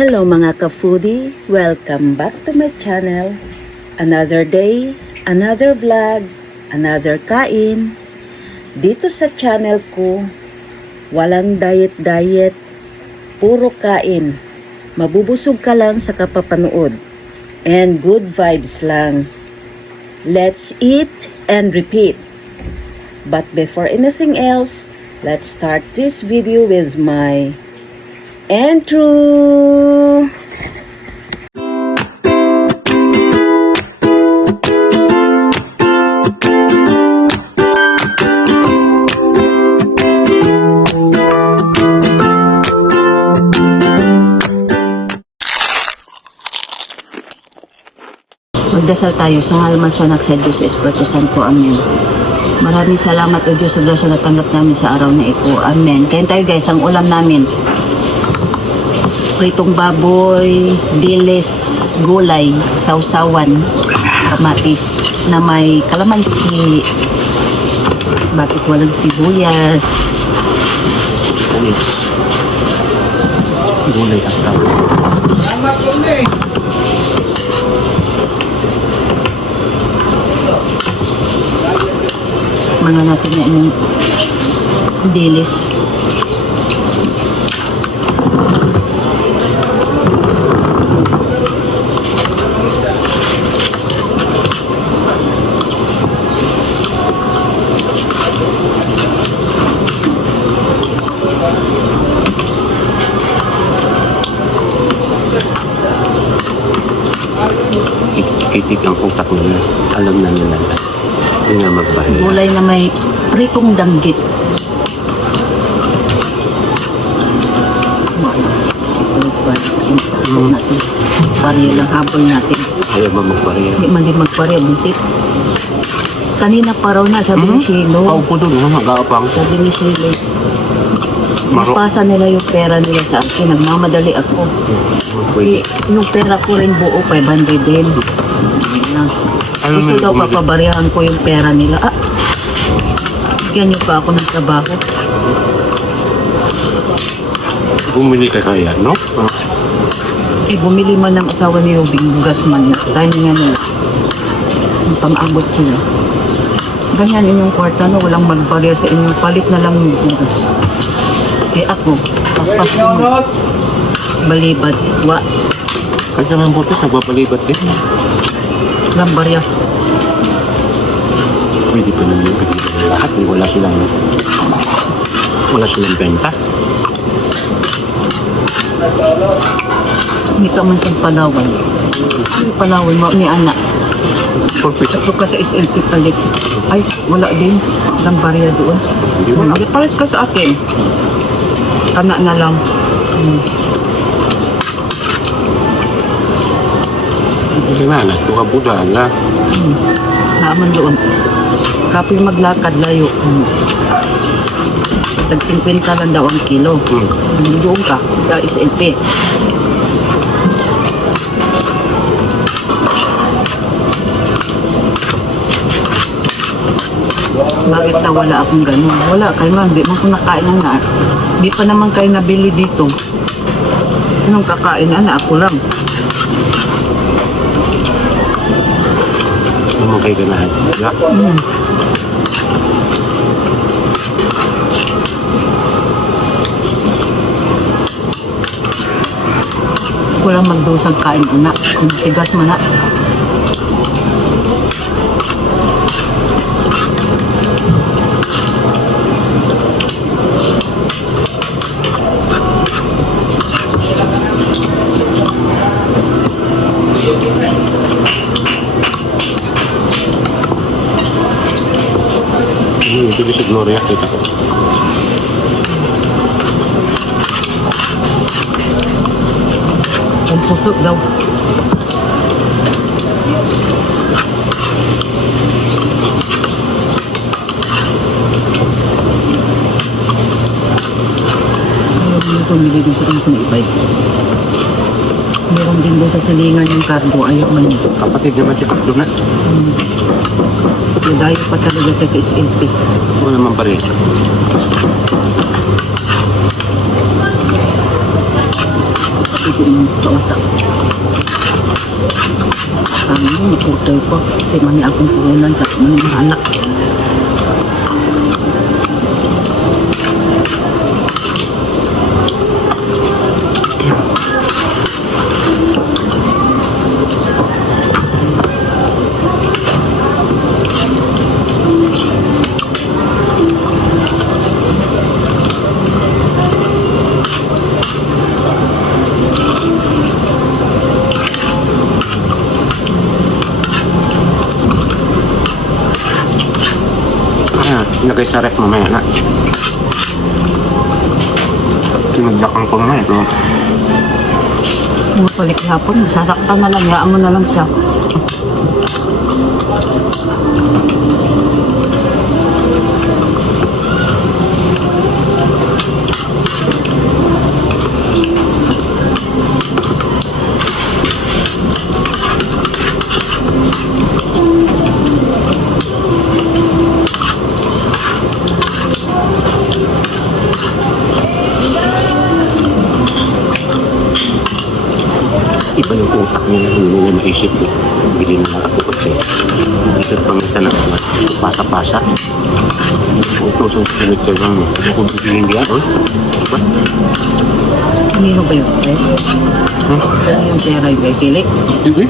Hello mga ka-foodie, welcome back to my channel. Another day, another vlog, another kain. Dito sa channel ko, walang diet-diet, puro kain. Mabubusog ka lang sa kapapanood. And good vibes lang. Let's eat and repeat. But before anything else, let's start this video with my intro. Magdasal tayo sa ngalan sa Anak sa Diyos Espiritu Santo. Amen. Maraming salamat o Diyos sa grasya na tanggap namin sa araw na ito. Amen. Kain tayo guys, ang ulam namin. Pritong baboy, dilis, gulay, sausawan, kamatis na may kalamansi. Bakit walang sibuyas? Gulay at tao. Mga natin na yung dilis. Itik ang utak nila. Alam na nila. Hindi nga magbahala. Gulay na may pritong danggit. Pariya lang habol natin. Ayaw ba magpariya? Hindi man din magpariya, busit. Kanina pa raw na, sabi ni Shilo. Paupo doon, mag-aapang. Sabi ni Shilo. Pasa nila yung pera nila sa akin. Nagmamadali ako. Yung pera ko rin buo, 500 din. Gusto daw papabarihan ko yung pera nila. Bigyan niyo pa ako ng trabaho. Bumili ka kaya, no? Bumili man ng asawa ni Robing, bugas man. Tayo nga nila. Yung pang-abot sila. Ganyan inyong kwarta, no? Walang magbariya sa inyong palit na lang yung bugas. Ako, paspas mo. Balibad. Kasi naman butis, nagpapalibat din. Walang bariya. Pwede pa naman yung lahat. Wala silang benta. Hindi ka man siyang Palawan. Palawan mo ni anak. Pagpita. Ito ka sa SLP palit. Ay, wala din. Walang bariya doon. Hindi wala. Palit ka sa akin. Kana na lang. Kasi na, nagkukabudaan na. Naaman doon. Kapoy maglakad layo. Tag-50 lang daw ang kilo. Doon ka sa SLP. Bakit na wala akong ganun? Wala, kayo nga, hindi mo ko nakain na. Hindi pa naman kayo nabili dito. Anong kakain na? Ako lang. Naman kayo ganahan. Wala. Ako lang magdusag kain una. Tigas mo na. Hindi si Gloria, kita ko. Ang pusok daw. Pumili din sa kung ibay. Meron din doon sa silingan yung cargo. Ayaw man yun. Kapatid naman si Pagdo na. Dayo pa talaga sa SLP. Wala naman pa rin. Hindi mo kawatak. Kami mo, nakutay pa. Di mani akong puhunan sa mga anak. Ilagay sa rep mamaya na. Tinagdakan ko naman ito. Mga palik hapon, sasaktan na lang. Yaan mo na lang siya. Iba yung utak nila, hindi nila maisip eh. Bili na lang ako kasi isip pamitan na pasa-pasa. Ito sa sunod ka lang, ano kung bibili hindi yan, diba? Kanino ba yun? Kasi yung pera yung kay Kilik. Hindi.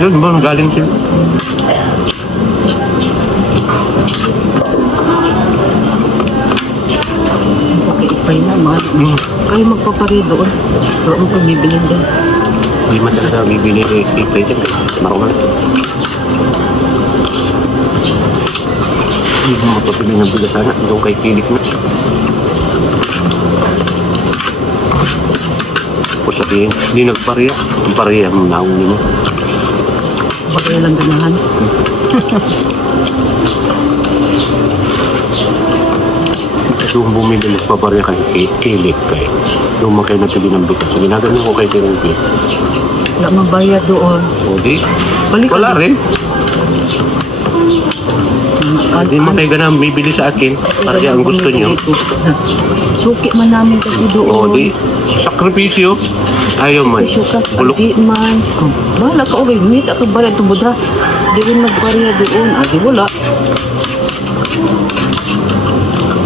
Yun ba, galing sila? Pakiipay na, mahal. Kayo magpapari doon. Pero ang pagbibilin dyan. Hindi man talaga bibili eh, kay dyan. Marungan. Hindi mo mapapili ng bigas sana. Doon kay Kilik na. Kung sabihin, hindi nagpariya. Ang pariya mo nauni mo. Bakit lang ganahan? Doon bumili nagpapariya kay Kilik. Doon man kayo nagpili ng bigas. Ginagano ko kay Kilik. Wala mabayad doon. O di, Balik wala ka. rin. Hindi mo kayo ganang bibili sa akin. Para ang gusto nyo. Suki man namin kasi doon. O di, sakripisyo. Ayaw man. Presyo ka. Bulok. Di man. Bahala ka ulit. Nita ka ba ito buda? Di rin nagpariya doon. Di wala.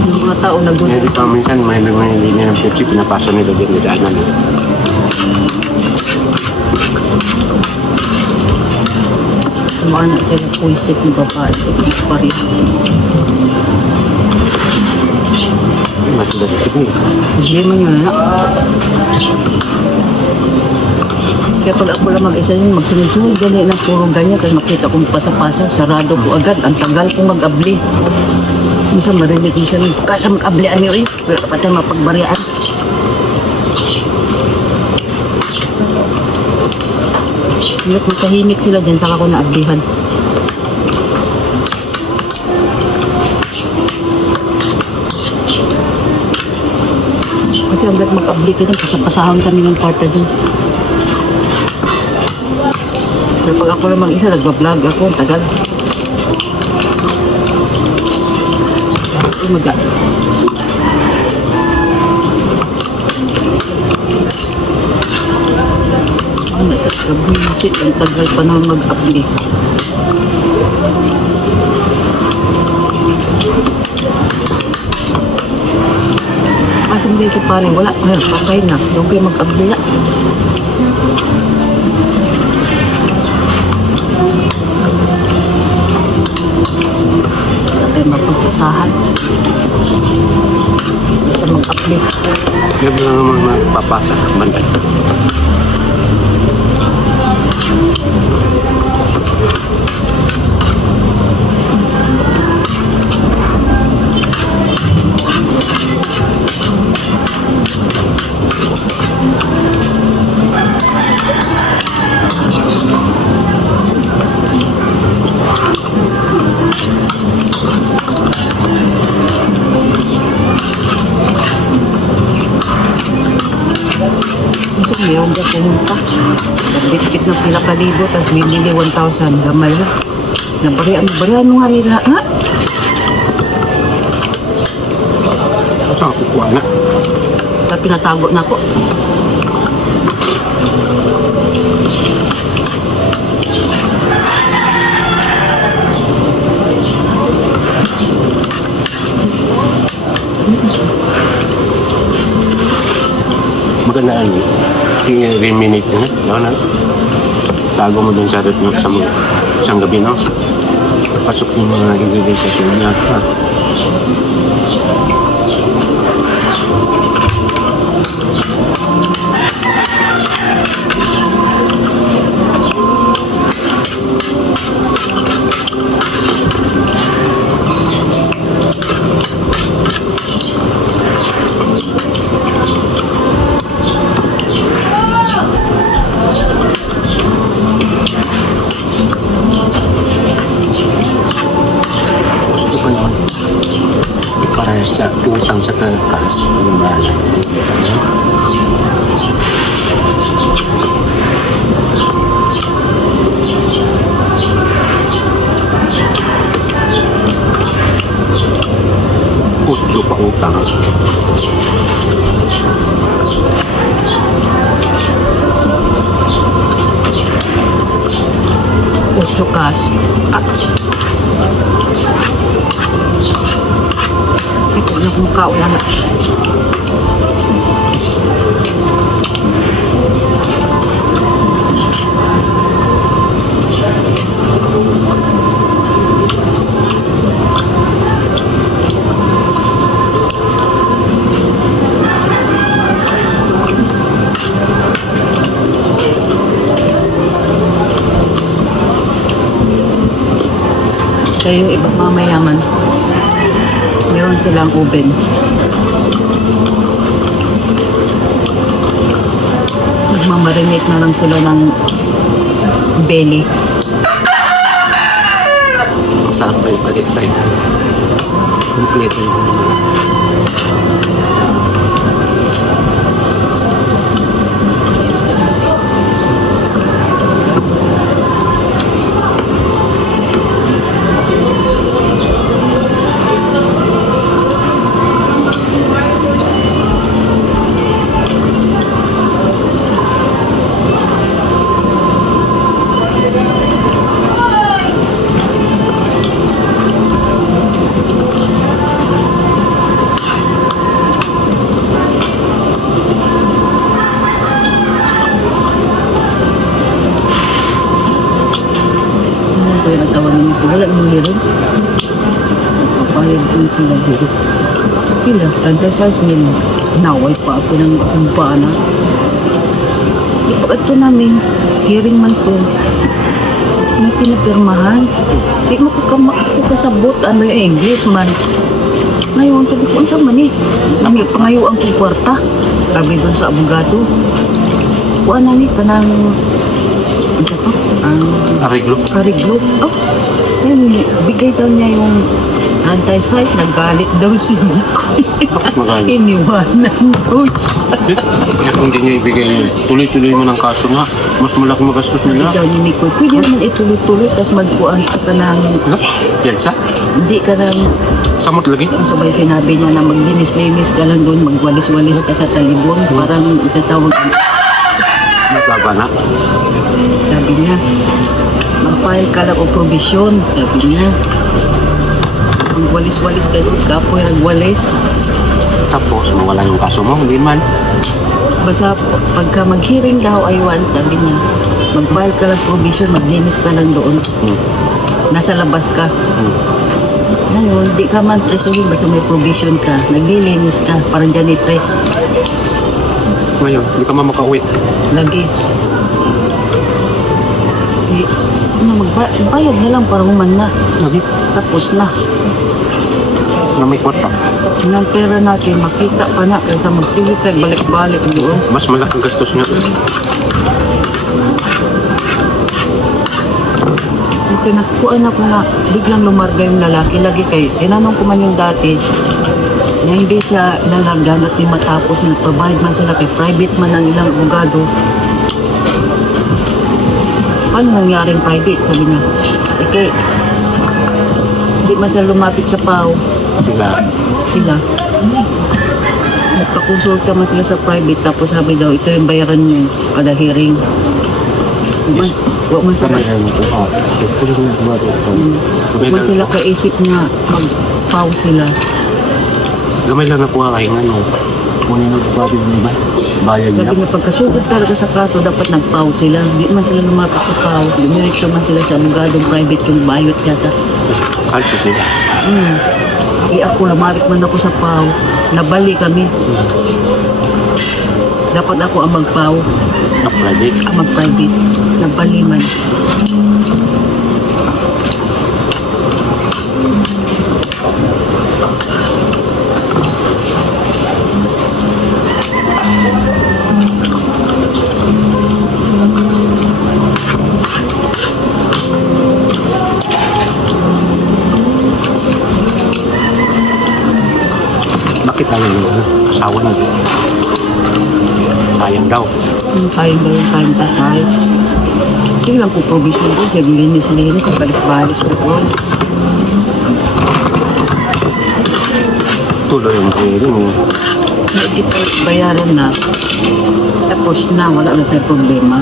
Yung mga tao nagdulo. Ngayon pa minsan, may linya ng Pepsi, pinapasa nila din nidaanan. Kumana sila puisip ng babae. Pariya. Mas dati ko eh. Hindi man yun na. Kaya pag ako lang mag-isa yun, magsunod-sunod gani na puro ganyan. Kasi makita kong pasa-pasa, sarado ko agad. Ang tagal kong mag-abli. Minsan marinig ko siya nung kasa mag-ablian niyo eh. Pero pati mapagbariaan. Hanggat magkahimik sila dyan, saka ko naablihan. Kasi hanggat mag-abli ka dyan, pasapasahan kami ng partner dyan. Pero pag ako lang mag-isa, nagbablog ako, ang tagal. Umaga. Ano sa kabisit, ang tagal pa naman mag-apply. Hindi ko pare, wala. Patay na. Doon kayo mag-apply na. Patay mapagkasahan. Ito mag-apply. Gabi lang naman magpapasa. Banday. Meron dyan pumunta. Nagbitbit ng pila kalibo, tapos binili 1,000. Gamal na. Nabarihan mo nga nila. Ha? Saan kukuha na? pinatago na ko. Maganda yan eh. I-eliminate na. No, na. Tago mo dun sa rep no, sa mga isang gabi, no? Pasok yung mga ingredients sa sunod na. Ha? Gusto ko naman. Para sa utang sa kakas, yung bahala. Utso pa utang. Ocho kas. Ito na kung kaulan na. Kaya yung ibang mamayaman, meron silang oven. Nagmamarinate na lang sila ng belly. Masarap pa yung pag-fry. Kompleto yung ano nila. Ano ko yung asawa niya ko? Wala namang hirin. Nagpapayag din sila dito. Kila, anti-size meal. Naway pa ako ng kumpana. Ito namin, hearing man to. May pinapirmahan. Di mo ko kasabot ano yung English man. Ngayon, sabi ko, saan man eh? Pangayo ang kwarta. Sabi doon sa abogado. Kuha na ni, kanang, ano ko? Ariglo. Kariglo. Oh, yun, bigay daw niya yung anti-site. Nagalit daw siya. Magalit. Iniwanan daw siya. Kaya kung hindi niya ibigay, tuloy-tuloy mo ng kaso nga. Mas malaki magastos Sabi nila. daw ni Mikoy, pwede naman ituloy-tuloy, tapos magkuhan ka ng, Ano? Piyansa? hindi ka ng, Samot lagi? sabay sinabi niya na maglinis-linis ka lang doon, magwalis-walis ka sa talibon, parang itatawag, Magbaba na. sabi niya, mag-file ka lang o provision, sabi niya. Magwalis-walis ka doon, kapoy nagwalis. Tapos, mawala yung kaso mo. Hindi man. Basta pagka mag-hearing daw, aywan, sabi niya, mag-file ka lang provision, maglinis ka lang doon. Nasa labas ka. Ngayon, di ka man presuhin, basta may provision ka, naglilinis ka, parang janitress. Ngayon, hindi ka makauwi. Lagi. Eh, magbayad na lang para human na. Lagi. Tapos na. Na may kwarta. Ng pera natin, makita pa na kaysa magpilit tayo balik-balik doon. Mas malaking gastos niya. Okay, nakuhaan ako na biglang lumarga yung lalaki. Lagi kayo, tinanong ko man yung dati, na hindi siya nalargan at di matapos, nagpabayad man sila kay private man ang ilang abogado. Paano nangyaring private? Sabi niya, okay, hindi man sila lumapit sa PAO. Sila. Sila. Nagpa-consult man sila sa private, tapos sabi daw, ito yung bayaran nyo kada hearing. Huwag man sila, Karaya mo ko. Ito lang na kumari. huwag man sila kaisip na mag-pause sila. Gamay lang nakuha kayo nga no. Kung yung nagbabi mo ba? Bayan niya. Sabi nga, pagkasugod talaga sa kaso, dapat nag-pause sila. Hindi man sila lumapit sa pause. Lumirik man sila sa abogadong private yung bayot yata. Kalso sila. Ako, lumapit man ako sa pause. Nabali kami. Dapat ako ang mag-pause. Private. Ang mag-private. Nabali man. Bakit tayo yung asawa niya? Sayang daw. Kain ba yung kain ta size? Hindi lang po provision ko. Sige, linis-linis. Balik-balik ko. Tuloy yung hearing eh. Ito bayaran na. Tapos na, wala na tayo problema.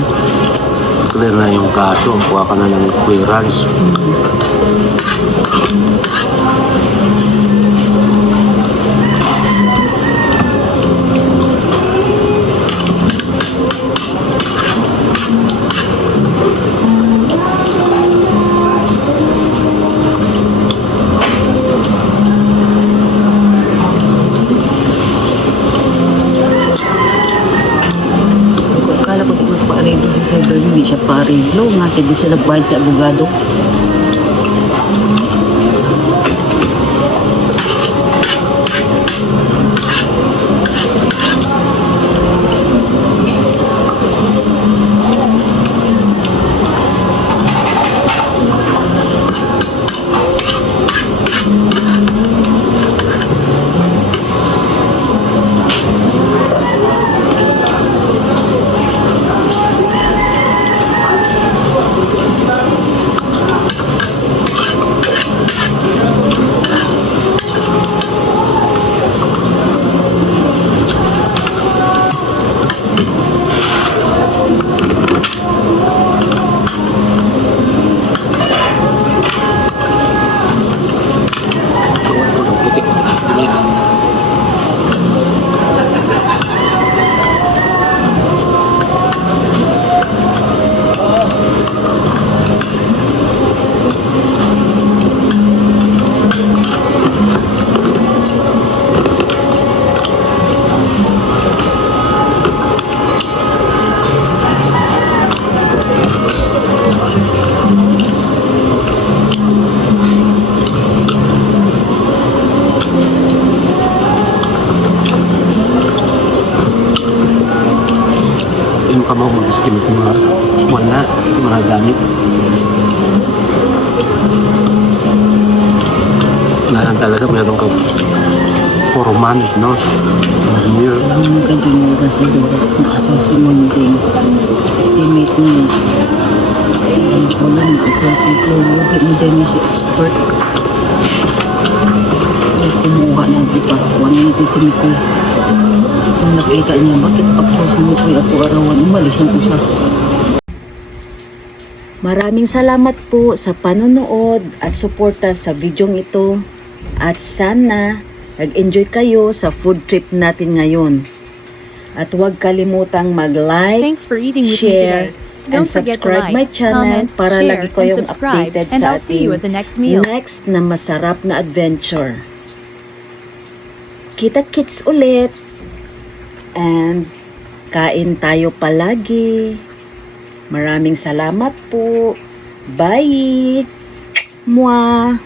Clear na yung kaso. Kuha ka na ng clearance. Akala ko kung pa-arreglo sa cyber, hindi siya pa-arreglo. Nga, sige sila bayad sa abogado. Yung kamaw mag-estimate ng mga gamit. Ngayon talaga meron kang 4 months, no? 1 year. Ang ganyan kasi nakasasimulan din. Estimate niya. Wala nakasasimulan ko. Huwag mo din si expert. Kumuha na diba? Huwag natin si Mikoy. Kung nakita niya, bakit ako si Mikoy ako arawan? Umalis ang usa. Maraming salamat po sa panonood at suporta sa videong ito. At sana nag-enjoy kayo sa food trip natin ngayon. At huwag kalimutang mag-like, Thanks for eating with me share, today. Don't and forget to subscribe my like, channel comment, para share, lagi and kayong subscribe, updated and sa I'll see you ating at the next meal. next na masarap na adventure. Kita-kits ulit. And kain tayo palagi. Maraming salamat po. Bye! Mwah!